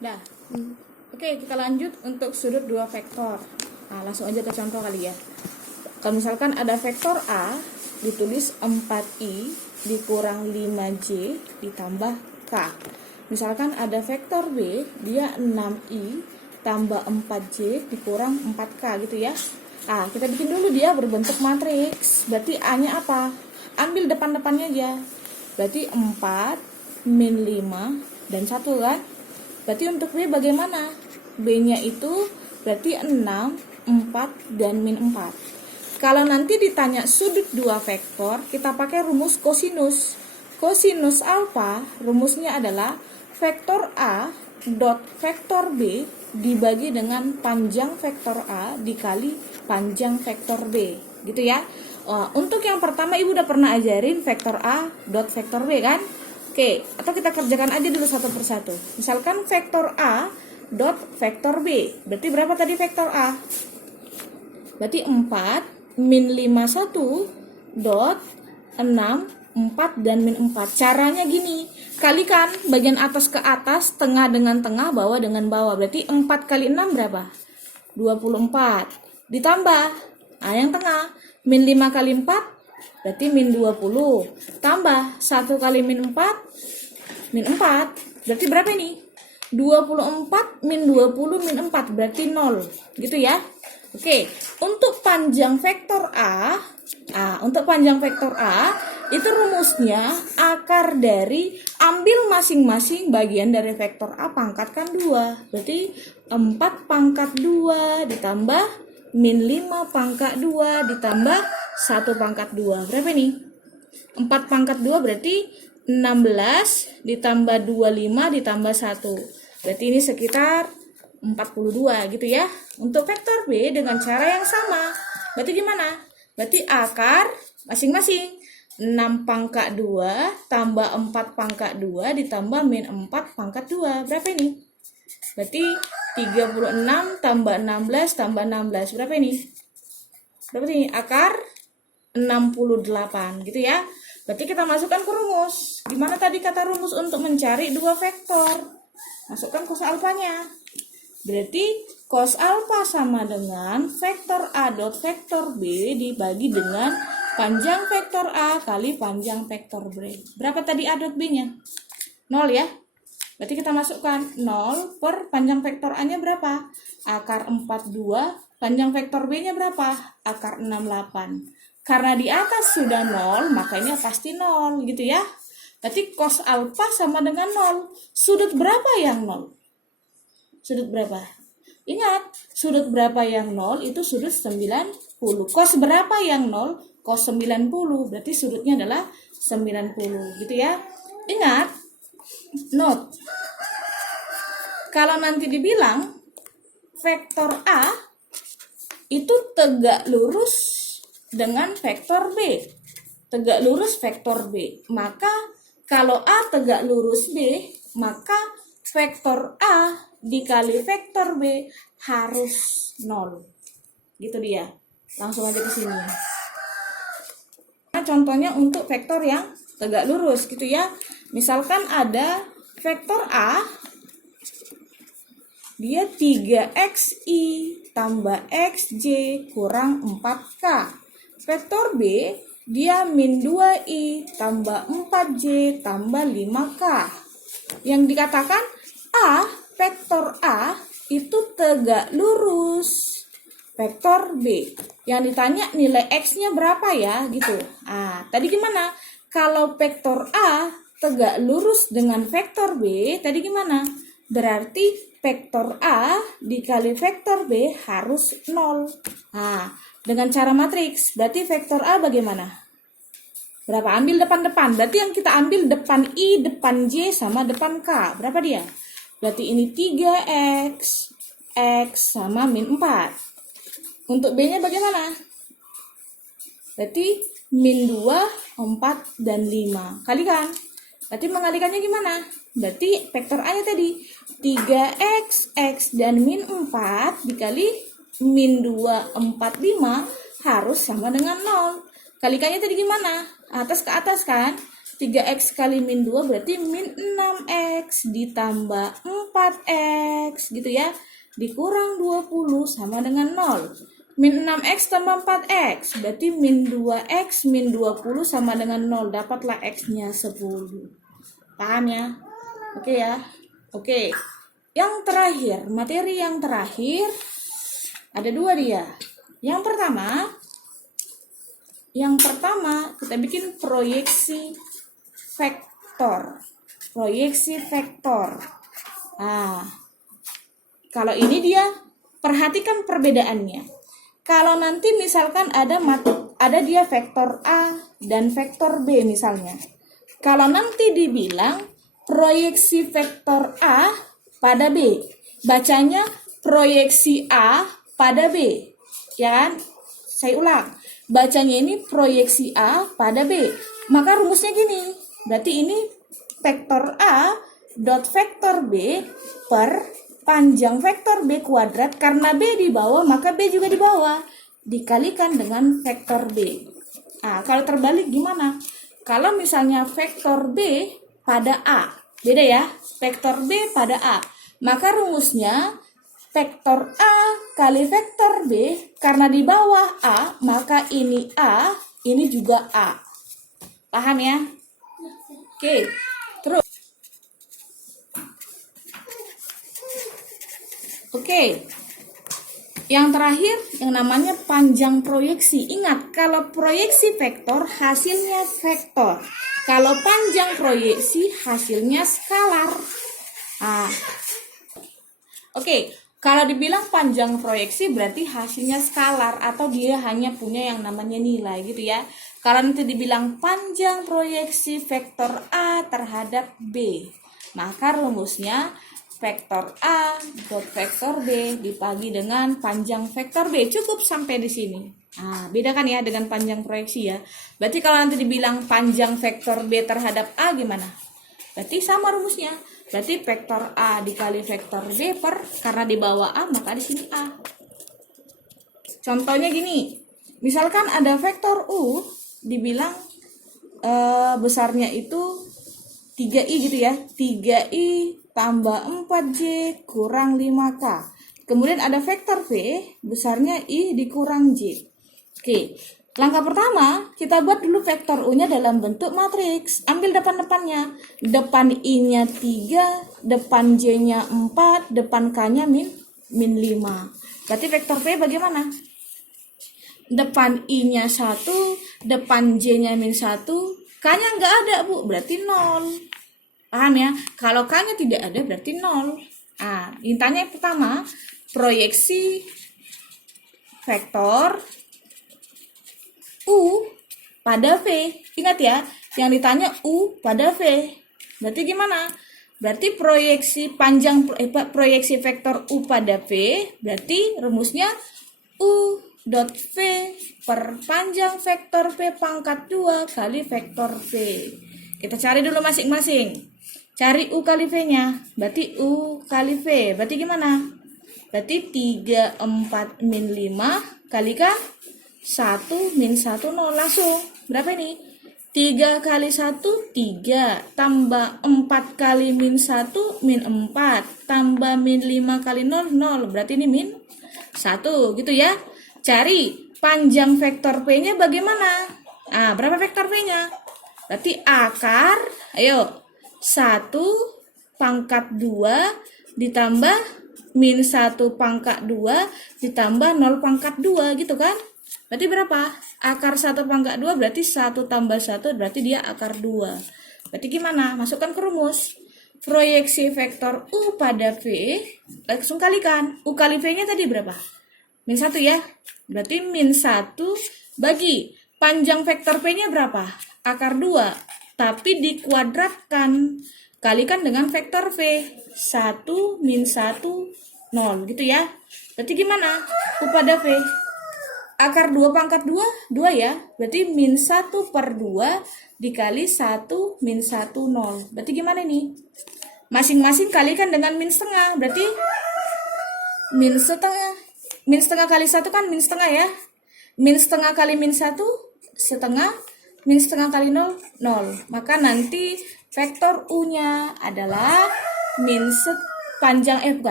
Dah. Oke, kita lanjut untuk sudut dua vektor. Nah, langsung aja ke contoh kali ya. Kalau misalkan ada vektor A ditulis 4i dikurang 5j ditambah k. Misalkan ada vektor B, dia 6i tambah 4j dikurang 4k gitu ya. Nah, kita bikin dulu dia berbentuk matriks. Berarti A-nya apa? Ambil depan-depannya aja. Berarti 4 min 5 dan 1 kan? Berarti untuk B bagaimana? B-nya itu berarti 6, 4, dan min 4. Kalau nanti ditanya sudut dua vektor, kita pakai rumus kosinus. Kosinus alfa, rumusnya adalah vektor A dot vektor B dibagi dengan panjang vektor A dikali panjang vektor B. Gitu ya. Untuk yang pertama Ibu udah pernah ajarin vektor A dot vektor B kan? Oke, atau kita kerjakan aja dulu satu persatu. Misalkan vektor A dot vektor B. Berarti berapa tadi vektor A? Berarti 4 min 51 dot 6, 4 dan min 4. Caranya gini, kalikan bagian atas ke atas, tengah dengan tengah, bawah dengan bawah. Berarti 4 kali 6 berapa? 24. Ditambah, nah yang tengah, min 5 kali 4 berarti min 20. Tambah 1 kali min 4, min 4. Berarti berapa ini? 24 min 20 min 4 berarti 0. Gitu ya. Oke, untuk panjang vektor A, untuk panjang vektor A itu rumusnya akar dari ambil masing-masing bagian dari vektor A pangkatkan 2. Berarti 4 pangkat 2 ditambah min 5 pangkat 2 ditambah 1 pangkat 2. Berapa ini? 4 pangkat 2 berarti 16 ditambah 25 ditambah 1. Berarti ini sekitar 42 gitu ya. Untuk vektor B dengan cara yang sama. Berarti gimana? Berarti akar masing-masing 6 pangkat 2 tambah 4 pangkat 2 ditambah min 4 pangkat 2. Berapa ini? Berarti 36 tambah 16 tambah 16. Berapa ini? Berapa ini? Akar 68 gitu ya. Berarti kita masukkan ke rumus. Gimana tadi kata rumus untuk mencari dua vektor? Masukkan cos alfanya. Berarti cos alfa sama dengan vektor A dot vektor B dibagi dengan panjang vektor A kali panjang vektor B. Berapa tadi A dot B-nya? 0 ya. Berarti kita masukkan 0 per panjang vektor A-nya berapa? Akar 42. Panjang vektor B-nya berapa? Akar 68. Karena di atas sudah 0, makanya pasti 0 gitu ya. Berarti cos alfa sama dengan 0. Sudut berapa yang 0? Sudut berapa? Ingat, sudut berapa yang 0 itu sudut 90. Cos berapa yang 0? Cos 90. Berarti sudutnya adalah 90 gitu ya. Ingat, note. Kalau nanti dibilang vektor A itu tegak lurus dengan vektor B. Tegak lurus vektor B. Maka kalau A tegak lurus B, maka vektor A dikali vektor B harus 0. Gitu dia. Langsung aja ke sini. Nah, contohnya untuk vektor yang tegak lurus gitu ya. Misalkan ada vektor A, dia 3xi tambah xj kurang 4k. Vektor B, dia min 2i tambah 4j tambah 5k. Yang dikatakan A, vektor A itu tegak lurus vektor B. Yang ditanya nilai x-nya berapa ya gitu. Tadi gimana? Kalau vektor A tegak lurus dengan vektor B, tadi gimana? Berarti vektor A dikali vektor B harus 0. Dengan cara matriks, berarti vektor A bagaimana? Berapa? Ambil depan-depan. Berarti yang kita ambil depan I, depan J, sama depan K. Berapa dia? Berarti ini 3x, x sama min 4. Untuk B-nya bagaimana? Berarti min 2, 4, dan 5. Kalikan. Berarti mengalikannya gimana? Berarti vektor A-nya tadi 3x, x, dan min 4 dikali min 2, 4, 5 harus sama dengan 0. Kalikannya tadi gimana? Atas ke atas kan? 3x kali min 2 berarti min 6x ditambah 4x gitu ya. Dikurang 20 sama dengan 0. Min 6x tambah 4x berarti min 2x min 20 sama dengan 0. Dapatlah x-nya 10. Paham ya? Oke ya. Oke. Yang terakhir, materi yang terakhir ada 2 dia. Yang pertama kita bikin proyeksi vektor. Proyeksi vektor. Nah, kalau ini dia perhatikan perbedaannya. Kalau nanti misalkan ada dia vektor A dan vektor B misalnya. Kalau nanti dibilang proyeksi vektor A pada B, bacanya proyeksi A pada B. Ya kan? Saya ulang. Bacanya ini proyeksi A pada B. Maka rumusnya gini. Berarti ini vektor A dot vektor B per panjang vektor B kuadrat. Karena B di bawah, maka B juga di bawah. Dikalikan dengan vektor B. Nah, kalau terbalik gimana? Kalau misalnya vektor B pada A. Beda ya. Vektor B pada A. Maka rumusnya vektor A kali vektor B. Karena di bawah A, maka ini A, ini juga A. Paham ya? Oke, terus. Oke, yang terakhir yang namanya panjang proyeksi. Ingat, kalau proyeksi vektor hasilnya vektor. Kalau panjang proyeksi hasilnya skalar. Oke, kalau dibilang panjang proyeksi berarti hasilnya skalar atau dia hanya punya yang namanya nilai gitu ya. Kalau nanti dibilang panjang proyeksi vektor A terhadap B, maka rumusnya vektor A dot vektor B dibagi dengan panjang vektor B. Cukup sampai di sini. Nah, beda kan ya dengan panjang proyeksi ya. Berarti kalau nanti dibilang panjang vektor B terhadap A gimana? Berarti sama rumusnya. Berarti vektor A dikali vektor B per, karena di bawah A maka di sini A. Contohnya gini. Misalkan ada vektor U dibilang besarnya itu 3i gitu ya. 3i tambah 4j kurang 5k. Kemudian ada vektor V besarnya i dikurang j. Oke, langkah pertama kita buat dulu vektor U-nya dalam bentuk matriks. Ambil depan-depannya. Depan I-nya 3, depan J-nya 4, depan K-nya min 5. Berarti vektor V bagaimana? Depan I-nya 1, depan J-nya min 1, K-nya nggak ada, Bu. Berarti 0. Paham ya? Kalau K-nya tidak ada berarti 0. Nah, intanya yang pertama, proyeksi vektor U pada V. Ingat ya, yang ditanya U pada V. Berarti gimana? Berarti proyeksi proyeksi vektor U pada V, berarti rumusnya U dot V per panjang vektor V pangkat 2 kali vektor V. Kita cari dulu masing-masing. Cari U kali V-nya. Berarti U kali V. Berarti gimana? Berarti 3, 4, min 5 kalikan 1, min 1, 0. Langsung. Berapa ini? 3 kali 1, 3. Tambah 4 kali min 1, min 4. Tambah min 5 kali 0, 0. Berarti ini min 1. Gitu ya. Cari panjang vektor P-nya bagaimana? Nah, berapa vektor P-nya? Berarti akar, ayo, 1 pangkat 2 ditambah min 1 pangkat 2 ditambah 0 pangkat 2 gitu kan? Berarti berapa? Akar 1 pangkat 2 berarti 1 tambah 1 berarti dia akar 2. Berarti gimana? Masukkan ke rumus. Proyeksi vektor U pada V, langsung kalikan. U kali V-nya tadi berapa? Min 1 ya. Berarti min 1 bagi panjang vektor P-nya berapa? Akar 2. Tapi dikuadratkan. Kalikan dengan vektor V. 1, min 1, 0. Gitu ya. Berarti gimana? U pada V. Akar 2 pangkat 2, 2 ya. Berarti min 1 per 2 dikali 1, min 1, 0. Berarti gimana nih? Masing-masing kalikan dengan min setengah. Berarti min setengah. Min setengah kali 1 kan min setengah ya. Min setengah kali min 1, setengah. min setengah kali 0, 0. Maka nanti vektor U-nya adalah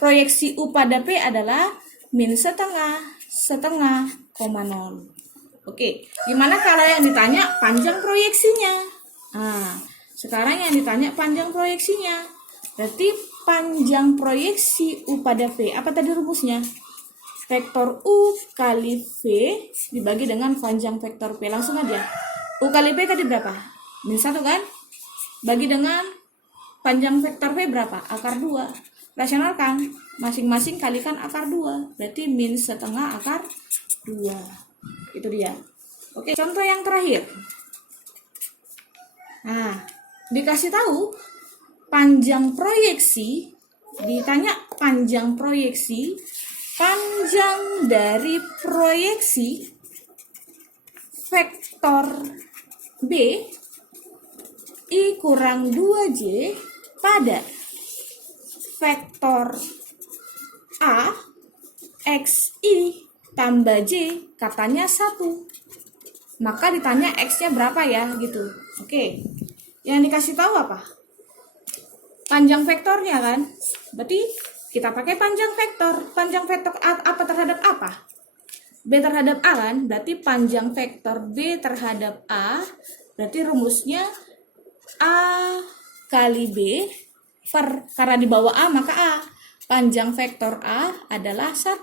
proyeksi U pada P adalah min setengah, 0. Oke, gimana kalau yang ditanya panjang proyeksinya? Nah, sekarang yang ditanya panjang proyeksinya. Berarti panjang proyeksi U pada P, apa tadi rumusnya? Vektor U kali V dibagi dengan panjang vektor P. Langsung aja. U kali P tadi berapa? Min 1 kan? Bagi dengan panjang vektor V berapa? Akar 2. Rasional kan? Masing-masing kalikan akar 2. Berarti min setengah akar 2. Itu dia. Oke, contoh yang terakhir. Nah, dikasih tahu panjang proyeksi, ditanya panjang proyeksi, panjang dari proyeksi vektor B I kurang 2J pada vektor A XI tambah J, katanya 1. Maka ditanya X-nya berapa ya gitu. Oke, yang dikasih tahu apa? Panjang vektornya kan? Berarti kita pakai panjang vektor. Panjang vektor apa terhadap apa? B terhadap A kan? Berarti panjang vektor B terhadap A, berarti rumusnya A kali B karena di bawah A maka A. Panjang vektor A adalah 1.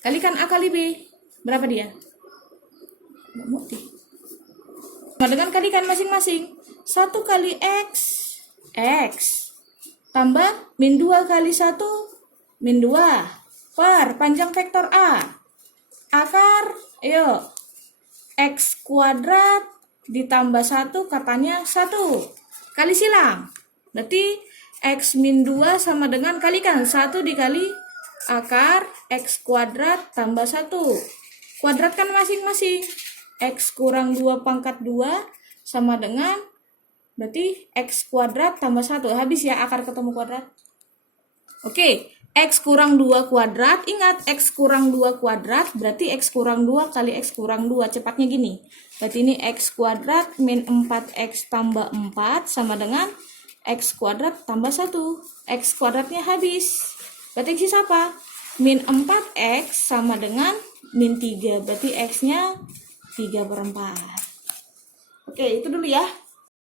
Kalikan A kali B. Berapa dia? Nah, dengan kalikan masing-masing. 1 kali X tambah min 2 kali 1 min 2 per panjang vektor A akar, ayo, X kuadrat ditambah 1 katanya 1 kali silang, berarti X min 2 sama dengan kalikan 1 dikali akar X kuadrat tambah 1, kuadratkan masing-masing, X kurang 2 pangkat 2 sama dengan berarti X kuadrat tambah 1. Habis ya akar ketemu kuadrat. Oke, X kurang 2 kuadrat. Ingat, X kurang 2 kuadrat berarti X kurang 2 kali X kurang 2. Cepatnya gini. Berarti ini X kuadrat min 4X tambah 4 sama dengan X kuadrat tambah 1. X kuadratnya habis. Berarti sisa apa? Min 4X sama dengan min 3. Berarti X-nya 3/4. Oke, itu dulu ya.